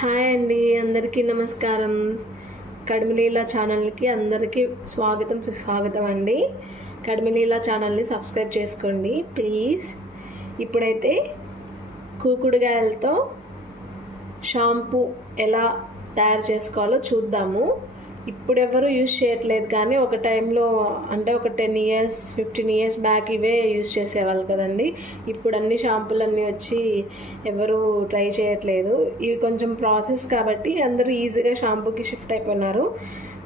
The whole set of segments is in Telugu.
హాయ్ అండి, అందరికీ నమస్కారం. కడిమిలీలా ఛానల్కి అందరికీ స్వాగతం అండి. కడిమిలీలా ఛానల్ని సబ్స్క్రైబ్ చేసుకోండి ప్లీజ్. ఇప్పుడైతే కూకుడుగాయలతో షాంపూ ఎలా తయారు చేసుకోవాలో చూద్దాము. ఇప్పుడు ఎవరు యూజ్ చేయట్లేదు, కానీ ఒక టైంలో అంటే ఒక 10 years 15 years బ్యాక్ ఇవే యూజ్ చేసేవాళ్ళు కదండి. ఇప్పుడు అన్ని షాంపూలన్నీ వచ్చి ఎవరు ట్రై చేయట్లేదు. ఇవి కొంచెం ప్రాసెస్ కాబట్టి అందరూ ఈజీగా షాంపూకి షిఫ్ట్ అయిపోయినారు.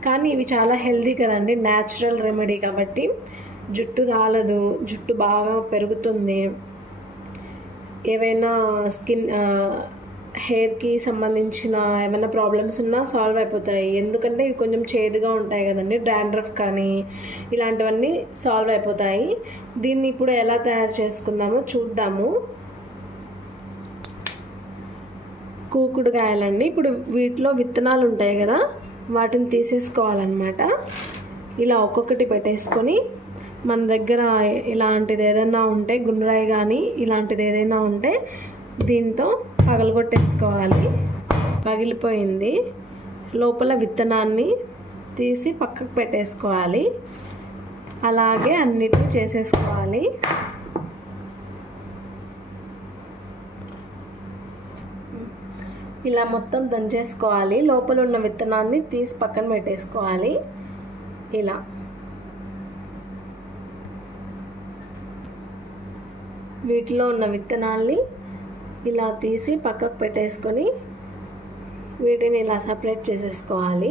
కానీ ఇవి చాలా హెల్దీ కదండి, న్యాచురల్ రెమెడీ కాబట్టి జుట్టు రాలదు, జుట్టు బాగా పెరుగుతుంది. ఏవైనా స్కిన్ హెయిర్కి సంబంధించిన ఏమైనా ప్రాబ్లమ్స్ ఉన్నా సాల్వ్ అయిపోతాయి. ఎందుకంటే ఇవి కొంచెం చేదుగా ఉంటాయి కదండి, డాండ్రఫ్ కానీ ఇలాంటివన్నీ సాల్వ్ అయిపోతాయి. దీన్ని ఇప్పుడు ఎలా తయారు చేసుకుందామో చూద్దాము. కూకుడుగాయలండి, ఇప్పుడు వీటిలో విత్తనాలు ఉంటాయి కదా, వాటిని తీసేసుకోవాలన్నమాట. ఇలా ఒక్కొక్కటి పెట్టేసుకొని మన దగ్గర ఇలాంటిది ఏదైనా ఉంటే, గుండ్రాయి కానీ ఇలాంటిది ఏదైనా ఉంటే దీంతో పగలగొట్టేసుకోవాలి. పగిలిపోయింది. లోపల విత్తనాన్ని తీసి పక్కకు పెట్టేసుకోవాలి. అలాగే అన్నిటిని చేసేసుకోవాలి. ఇలా మొత్తం దంచేసుకోవాలి. లోపల ఉన్న విత్తనాన్ని తీసి పక్కన పెట్టేసుకోవాలి. ఇలా వీటిలో ఉన్న విత్తనాల్ని ఇలా తీసి పక్కకు పెట్టేసుకొని వీటిని ఇలా సపరేట్ చేసేసుకోవాలి.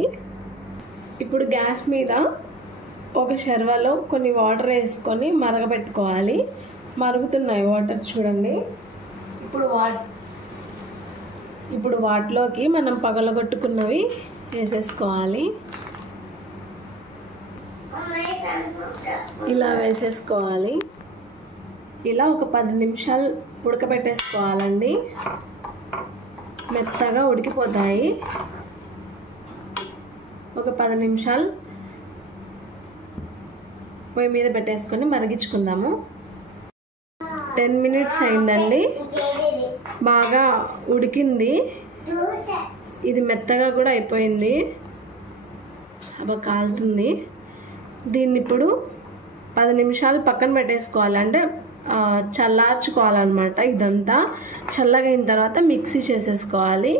ఇప్పుడు గ్యాస్ మీద ఒక షర్వాలో కొన్ని వాటర్ వేసుకొని మరగబెట్టుకోవాలి. మరుగుతున్నాయి వాటర్ చూడండి. ఇప్పుడు వాటిలోకి మనం పగలగొట్టుకున్నవి వేసేసుకోవాలి. ఇలా వేసేసుకోవాలి. ఇలా ఒక 10 నిమిషాలు ఉడకబెట్టేసుకోవాలండి. మెత్తగా ఉడికిపోతాయి. ఒక 10 నిమిషాలు పొయ్యి మీద పెట్టేసుకొని మరిగించుకుందాము. 10 minutes అయిందండి. బాగా ఉడికింది. ఇది మెత్తగా కూడా అయిపోయింది. అబ్బా కాలుతుంది. దీన్ని ఇప్పుడు 10 నిమిషాలు పక్కన పెట్టేసుకోవాలి. అంటే చల్లార్చుకోవాలన్నమాట. ఇదంతా చల్లగా అయిన తర్వాత మిక్సీ చేసేసుకోవాలి.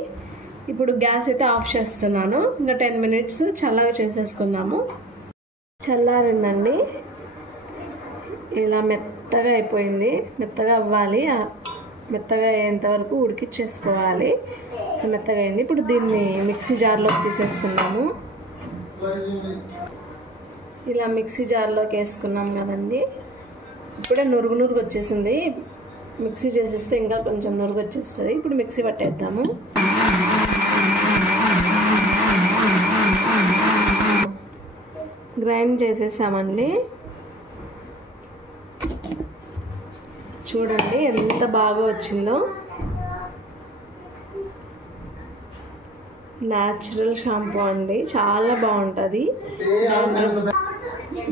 ఇప్పుడు గ్యాస్ అయితే ఆఫ్ చేస్తున్నాను. ఇంకా 10 minutes చల్లగా చేసేసుకుందాము. చల్లారిందండి. ఇలా మెత్తగా అయిపోయింది. మెత్తగా అవ్వాలి. మెత్తగా అయ్యేంత వరకు ఉడికిచ్చేసుకోవాలి. సో మెత్తగా అయింది. ఇప్పుడు దీన్ని మిక్సీ జార్లోకి తీసేసుకుందాము. ఇలా మిక్సీ జార్లోకి వేసుకున్నాం కదండి. ఇప్పుడే నురుగు వచ్చేసింది. మిక్సీ చేసేస్తే ఇంకా కొంచెం నురుగు వచ్చేస్తుంది. ఇప్పుడు మిక్సీ పట్టేద్దాము. గ్రైండ్ చేసేసామండి. చూడండి ఎంత బాగా వచ్చిందో. న్యాచురల్ షాంపూ అండి, చాలా బాగుంటుంది.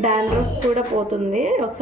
డాండ్రఫ్ కూడా పోతుంది. ఒకసారి